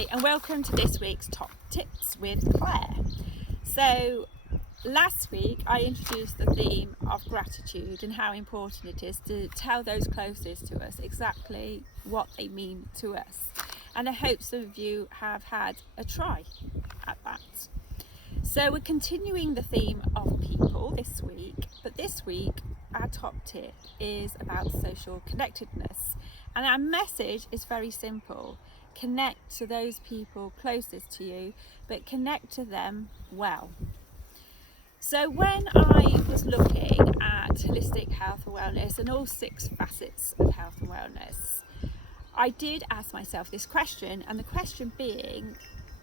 Hi, and welcome to this week's Top Tips with Claire. So last week I introduced the theme of gratitude and how important it is to tell those closest to us exactly what they mean to us. And I hope some of you have had a try at that. So we're continuing the theme of people this week, but this week our top tip is about social connectedness. And our message is very simple. Connect to those people closest to you, but connect to them well. So when I was looking at holistic health and wellness and all 6 facets of health and wellness, I did ask myself this question, and the question being,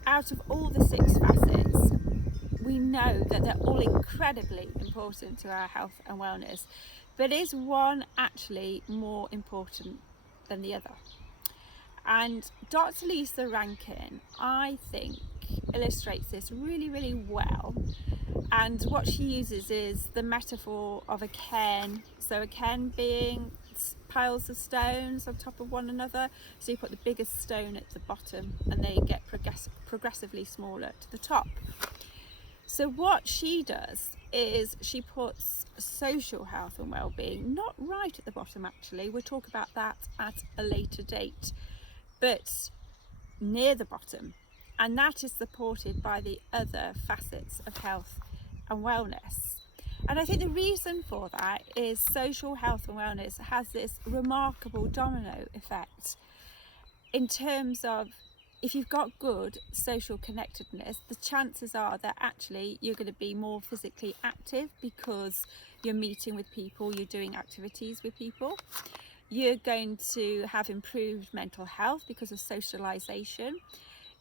out of all the 6 facets, we know that they're all incredibly important to our health and wellness, but is one actually more important than the other? And Dr. Lisa Rankin, I think, illustrates this really well. And what she uses is the metaphor of a cairn. So a cairn being piles of stones on top of one another. So you put the biggest stone at the bottom and they get progressively smaller to the top. So what she does is she puts social health and well-being not right at the bottom actually. We'll talk about that at a later date, but near the bottom, and that is supported by the other facets of health and wellness. And I think the reason for that is social health and wellness has this remarkable domino effect in terms of, if you've got good social connectedness, the chances are that actually you're going to be more physically active because you're meeting with people, you're doing activities with people. You're going to have improved mental health because of socialization.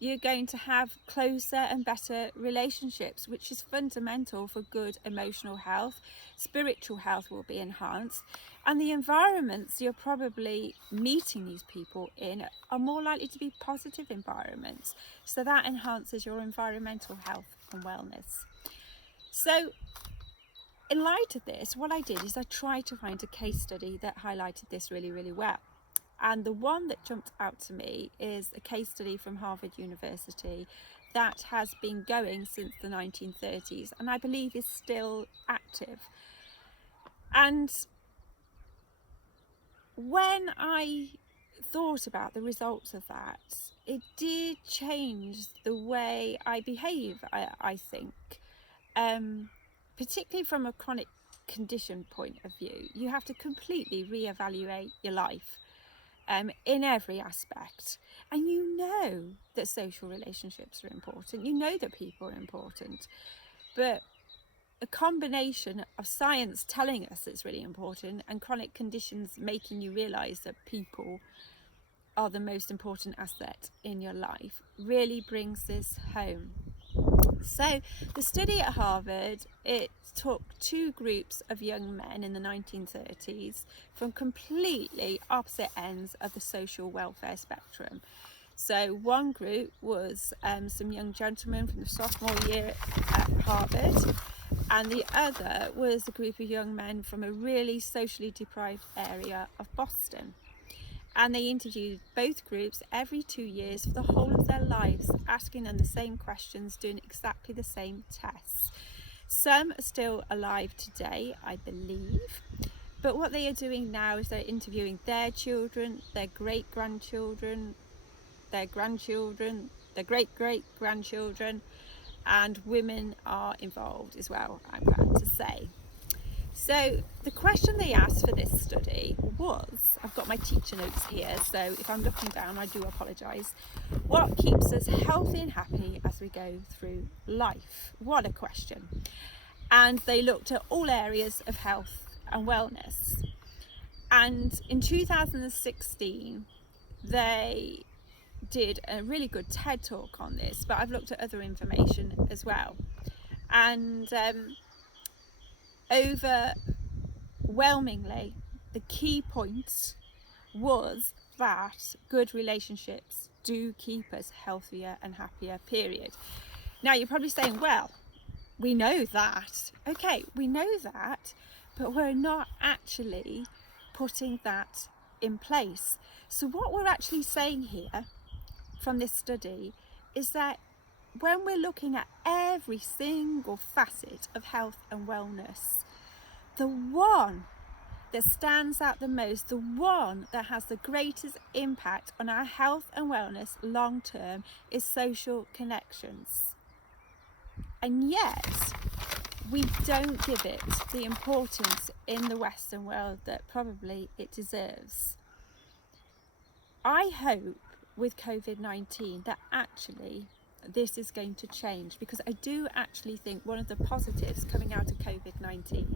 You're going to have closer and better relationships, which is fundamental for good emotional health. Spiritual health will be enhanced, and the environments you're probably meeting these people in are more likely to be positive environments. So that enhances your environmental health and wellness. So in light of this, what I did is I tried to find a case study that highlighted this really well. And the one that jumped out to me is a case study from Harvard University that has been going since the 1930s and I believe is still active. And when I thought about the results of that, it did change the way I behave, I think. Particularly from a chronic condition point of view, you have to completely reevaluate your life in every aspect. And you know that social relationships are important, you know that people are important, but a combination of science telling us it's really important and chronic conditions making you realise that people are the most important asset in your life really brings this home. So the study at Harvard, it took 2 groups of young men in the 1930s from completely opposite ends of the social welfare spectrum. So one group was some young gentlemen from the sophomore year at Harvard, and the other was a group of young men from a really socially deprived area of Boston. And they interviewed both groups every 2 years for the whole of their lives, asking them the same questions, doing exactly the same tests. Some are still alive today, I believe, but what they are doing now is they're interviewing their children, their great-grandchildren, their grandchildren, their great-great-grandchildren, and women are involved as well, I'm glad to say. So the question they asked for this study was, I've got my teacher notes here, so if I'm looking down I do apologise, what keeps us healthy and happy as we go through life? What a question. And they looked at all areas of health and wellness. And in 2016 they did a really good TED talk on this, but I've looked at other information as well. And overwhelmingly, the key point was that good relationships do keep us healthier and happier, period. Now you're probably saying, well, we know that. Okay, we know that, but we're not actually putting that in place. So what we're actually saying here from this study is that when we're looking at every single facet of health and wellness, the one that stands out the most, the one that has the greatest impact on our health and wellness long term, is social connections. And yet we don't give it the importance in the Western world that probably it deserves. I hope with COVID-19 that actually this is going to change, because I do actually think one of the positives coming out of COVID-19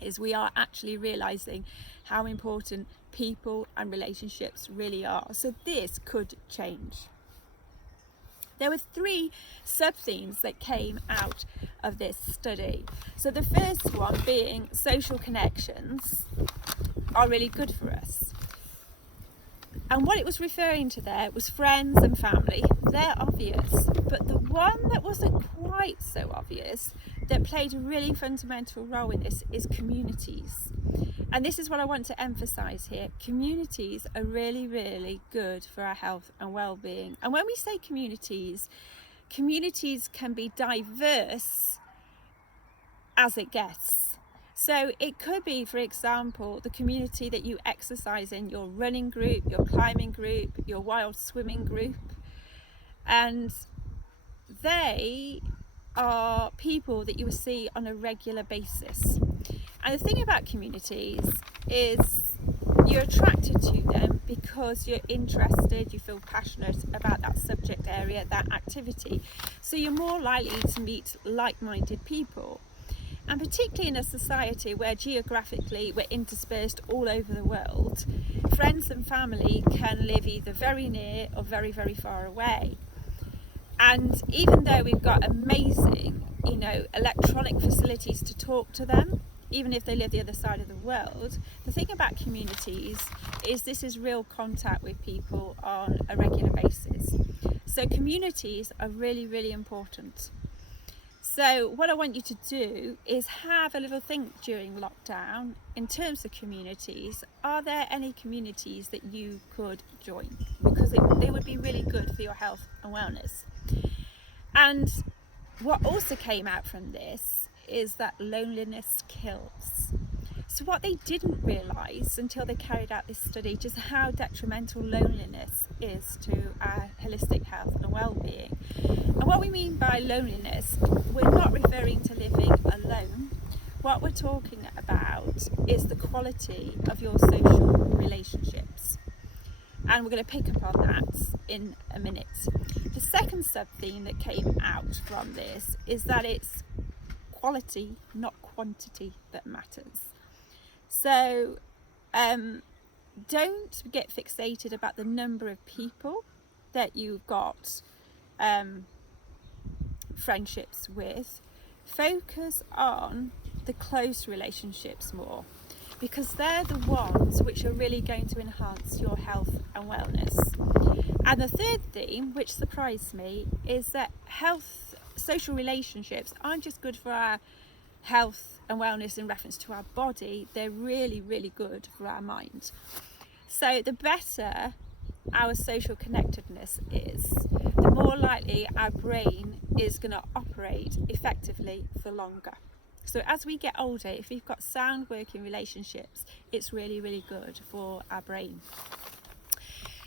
is we are actually realizing how important people and relationships really are. So this could change. There were 3 sub-themes that came out of this study. So the first one being social connections are really good for us. And what it was referring to there was friends and family. They're obvious, but the one that wasn't quite so obvious, that played a really fundamental role in this, is communities. And this is what I want to emphasize here. Communities are really, really good for our health and well-being. And when we say communities, communities can be diverse as it gets. So it could be, for example, the community that you exercise in, your running group, your climbing group, your wild swimming group. And they are people that you will see on a regular basis. And the thing about communities is you're attracted to them because you're interested, you feel passionate about that subject area, that activity. So you're more likely to meet like-minded people. And particularly in a society where geographically we're interspersed all over the world, friends and family can live either very near or very, very far away. And even though we've got amazing, electronic facilities to talk to them, even if they live the other side of the world, the thing about communities is this is real contact with people on a regular basis. So communities are really, really important. So what I want you to do is have a little think during lockdown in terms of communities. Are there any communities that you could join? Because they would be really good for your health and wellness. And what also came out from this is that loneliness kills. So what they didn't realise until they carried out this study, just how detrimental loneliness is to our holistic health and well-being. And what we mean by loneliness, we're not referring to living alone. What we're talking about is the quality of your social relationships. And we're going to pick up on that in a minute. The second sub-theme that came out from this is that it's quality, not quantity, that matters. So don't get fixated about the number of people that you've got friendships with. Focus on the close relationships more, because they're the ones which are really going to enhance your health and wellness. And the third theme, which surprised me, is that social relationships aren't just good for our health and wellness in reference to our body, they're really, really good for our mind. So the better our social connectedness is, the more likely our brain is going to operate effectively for longer. So as we get older, if we've got sound working relationships, it's really, really good for our brain.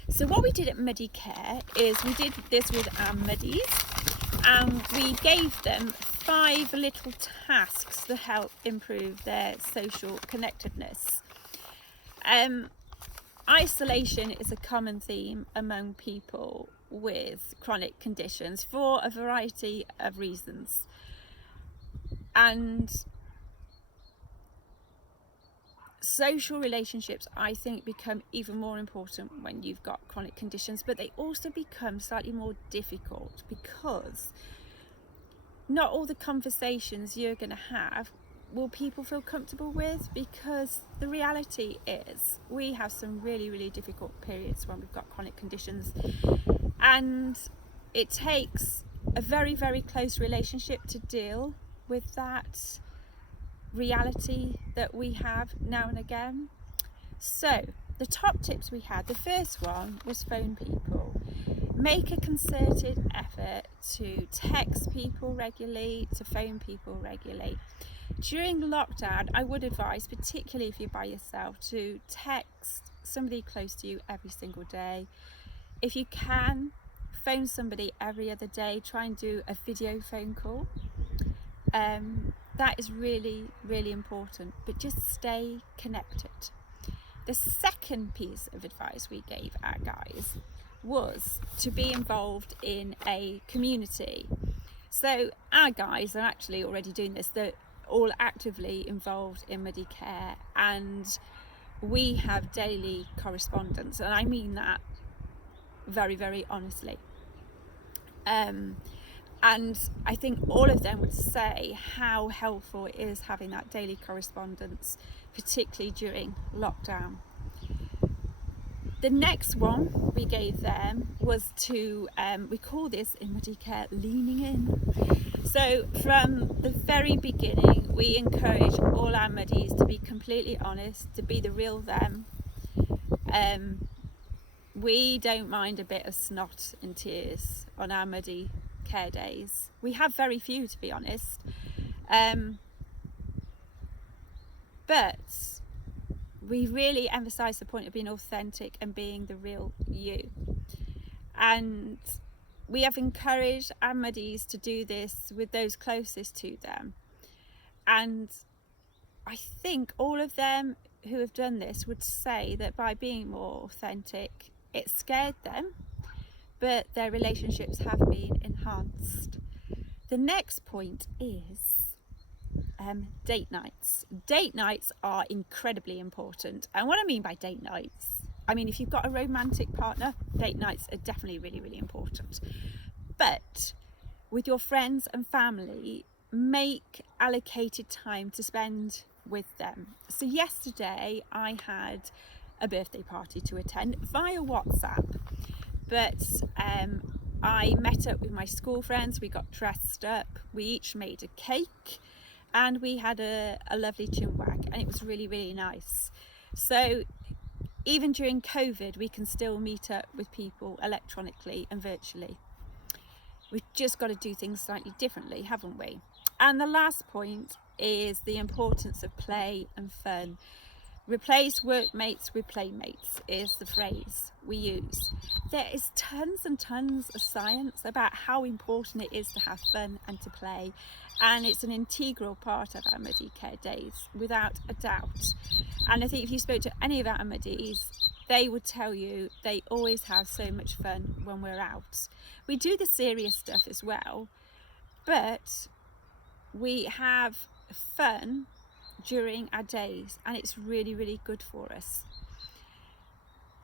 So what we did at Muddy Care is we did this with our muddies, and we gave them 5 little tasks to help improve their social connectedness. Isolation is a common theme among people with chronic conditions for a variety of reasons. And social relationships, I think, become even more important when you've got chronic conditions, but they also become slightly more difficult because not all the conversations you're going to have will people feel comfortable with, because the reality is we have some really, really difficult periods when we've got chronic conditions, and it takes a very, very close relationship to deal with that reality that we have now and again. So the top tips we had, the first one was phone people. make a concerted effort to text people regularly, to phone people regularly. During lockdown, I would advise, particularly if you're by yourself, to text somebody close to you every single day. If you can, phone somebody every other day. Try and do a video phone call. That is really, really important, but just stay connected. The second piece of advice we gave our guys was to be involved in a community. So our guys are actually already doing this. They're all actively involved in Muddy Care, and we have daily correspondence, and I mean that very, very honestly. And I think all of them would say how helpful it is having that daily correspondence, particularly during lockdown. The next one we gave them was to, we call this in Muddy Care, leaning in. So from the very beginning, we encourage all our muddies to be completely honest, to be the real them. We don't mind a bit of snot and tears on our Muddy Care days. We have very few, to be honest. But we really emphasize the point of being authentic and being the real you. And we have encouraged our muddies to do this with those closest to them. And I think all of them who have done this would say that by being more authentic, it scared them, but their relationships have been enhanced. The next point is date nights. Date nights are incredibly important. And what I mean by date nights, I mean, if you've got a romantic partner, date nights are definitely really, really important. But with your friends and family, make allocated time to spend with them. So yesterday I had a birthday party to attend via WhatsApp, but I met up with my school friends, we got dressed up, we each made a cake, and we had a lovely chinwag, and it was really, really nice. So even during COVID, we can still meet up with people electronically and virtually. We've just got to do things slightly differently, haven't we? And the last point is the importance of play and fun. Replace workmates with playmates is the phrase we use. There is tons and tons of science about how important it is to have fun and to play, and it's an integral part of our Muddy Care days, without a doubt. And I think if you spoke to any of our muddies, they would tell you they always have so much fun when we're out. We do the serious stuff as well, but we have fun during our days, and it's really, really good for us.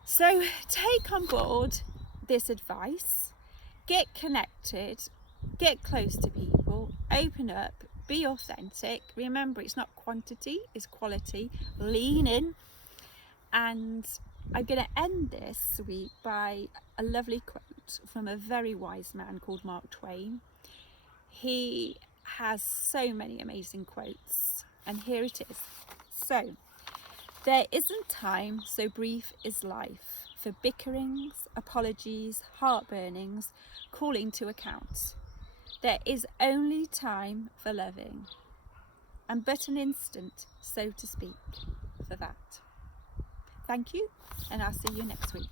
So take on board this advice, get connected, get close to people, open up, be authentic. Remember, it's not quantity, it's quality. Lean in. And I'm going to end this week by a lovely quote from a very wise man called Mark Twain. He has so many amazing quotes, and here it is. So, there isn't time so brief is life for bickerings, apologies, heartburnings, calling to account. There is only time for loving, and but an instant, so to speak, for that. Thank you, and I'll see you next week.